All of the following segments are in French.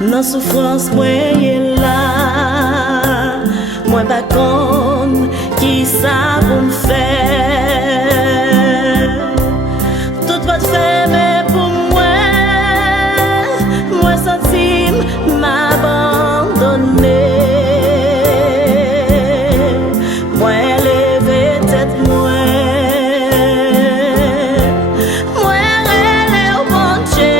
Dans souffrance, moi est là, moi pas con qui ça pour me faire. Tout pas fait, mais pour moi, moi senti m'abandonner. Moi lever tête, moi relève au bon Dieu.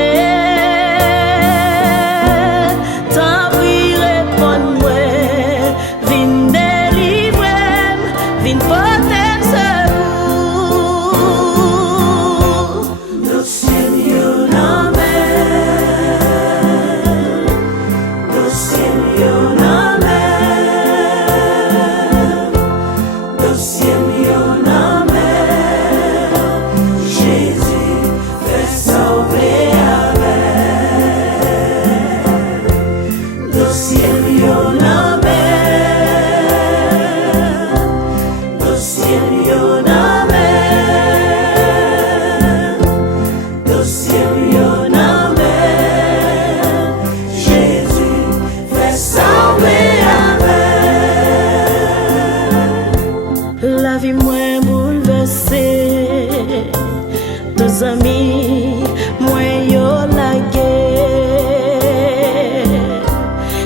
La vie moins bouleversée, deux amis, moi yo la guerre.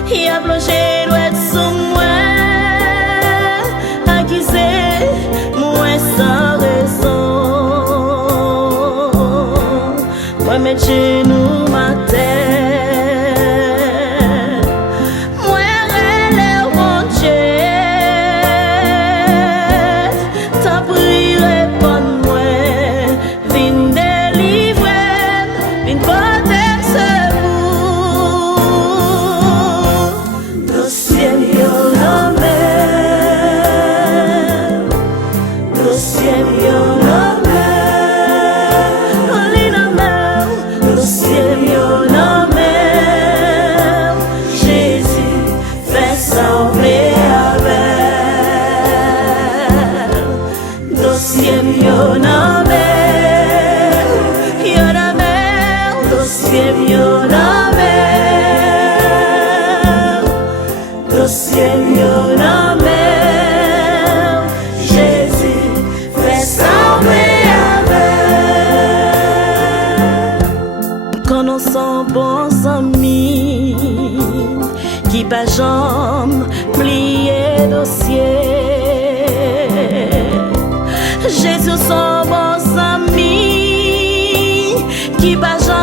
Y a plongé l'ouest sous moi, accusé, moi sans raison. Moi mes genoux ma terre, moi relève mon Dieu. Sont bons amis qui pas jamais plier dossier. Jésus sont bons amis qui pas jamais